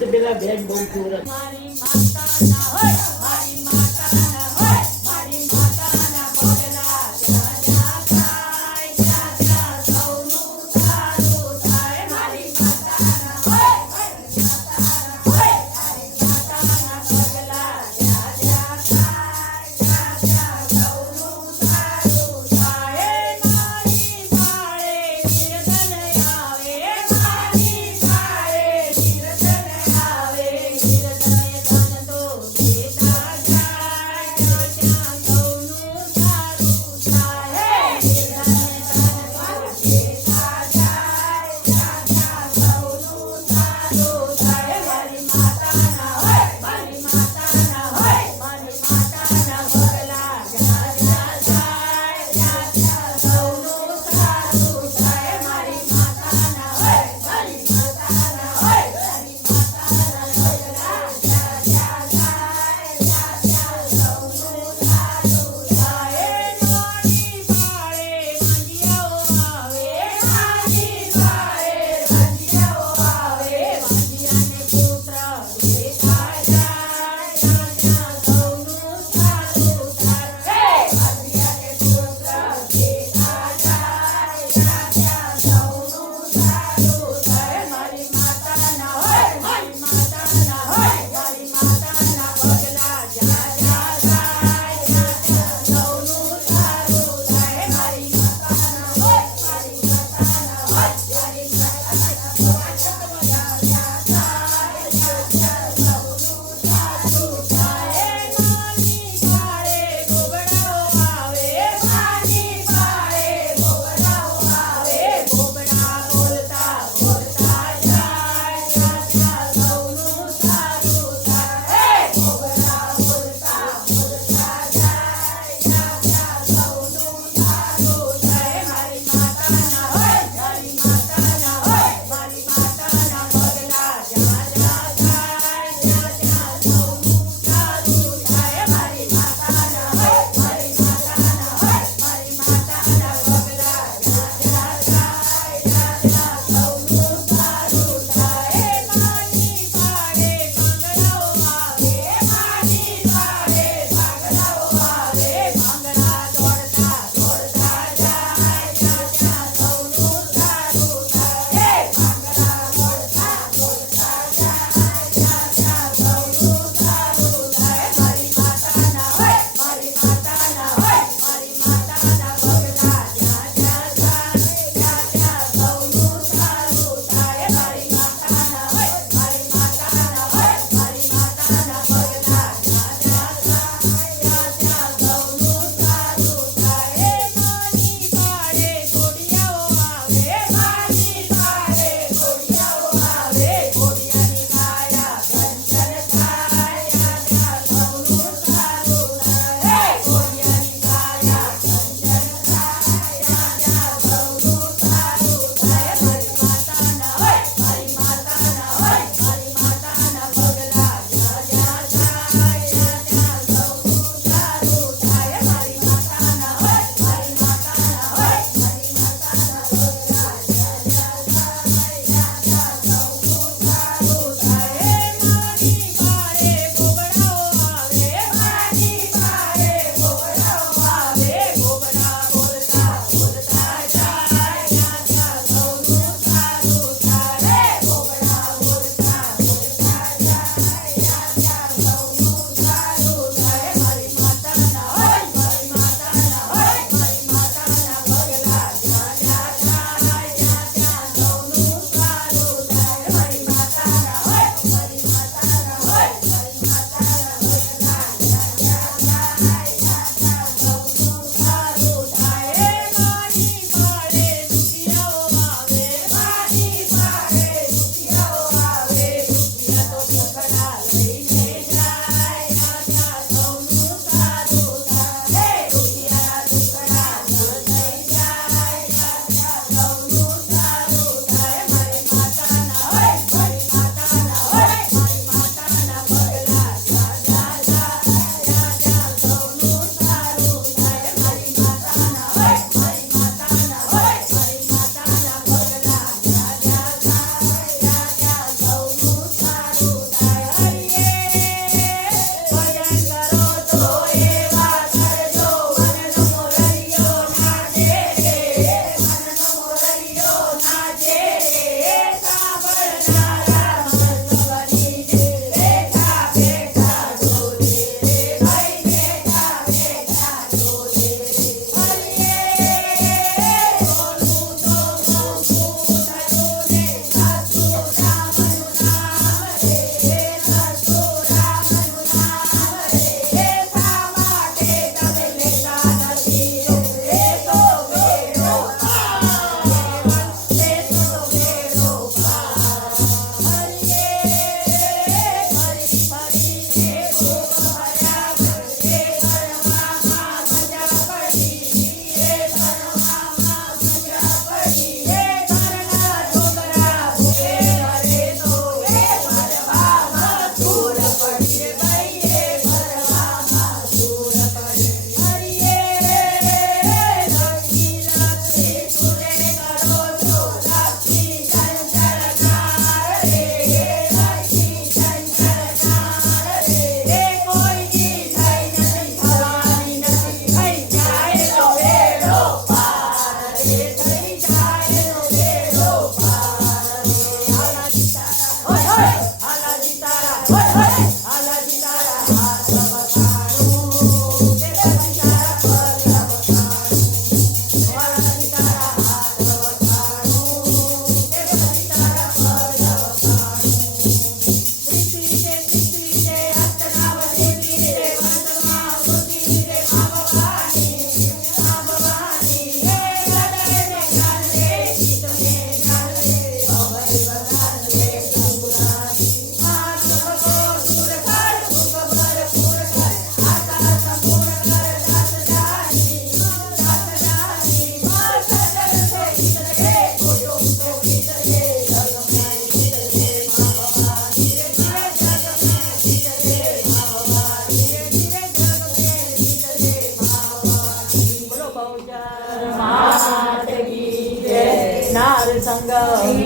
તો પેલા બેન બહુ જોર હતી. મારી માતાના હોય મારી માતાના હોય મારી માતાના પગલા જ્યાં જ્યાં થાય ત્યાં ત્યાં સૌનું સારું થાય મારી માતાના હોય મારી માતાના હોય મારી માતાના પગલા જ્યાં જ્યાં થાય ત્યાં ત્યાં સૌનું સારું થાય મારી માળે નિર્ધન આવે મારી માળે નિર્ધન આવે નિર્ધન ધન તો દેતા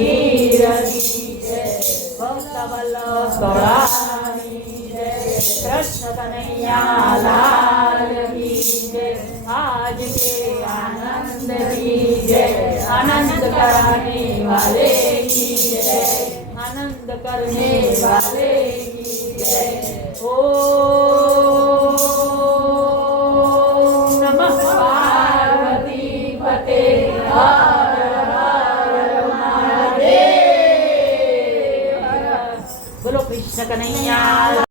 પીરની જય ભક્ત વલ્લભ તોળાની જય કૃષ્ણ કનૈયા લાલ કી જય आज के आनंद की जय आनंद कराने वाले की जय आनंद करने वाले की जय ओम नमः पार्वती पते हर हर महादेव बोलो कृष्ण कन्हैया